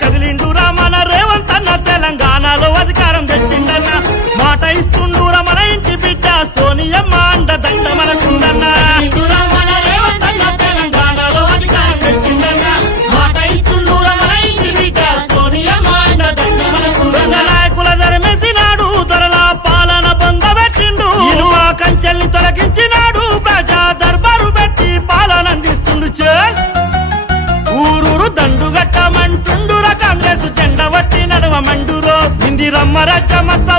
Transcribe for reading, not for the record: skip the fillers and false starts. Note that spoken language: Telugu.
కదిలిండురా మన రేవంత్ అన్న తెలంగాణలో అధికారం తెచ్చిండన్న మాట ఇస్తుండురా మన ఇంటి బిడ్డ సోనియమ్మ అండ దండ మనకుందన్న నాయకుల ధరమేసినాడు దొరల పాలన పొందబెట్టిండు కంచెల్ని తొలగించినాడు ప్రజా దర్బారు పెట్టి పాలన అందిస్తుండు ఊరూరు దండుగట్టమంటుండురా కాంగ్రెస్ జెండ వట్టి నడవమండురో ఇందిరమ్మ రాజ్యం మస్తా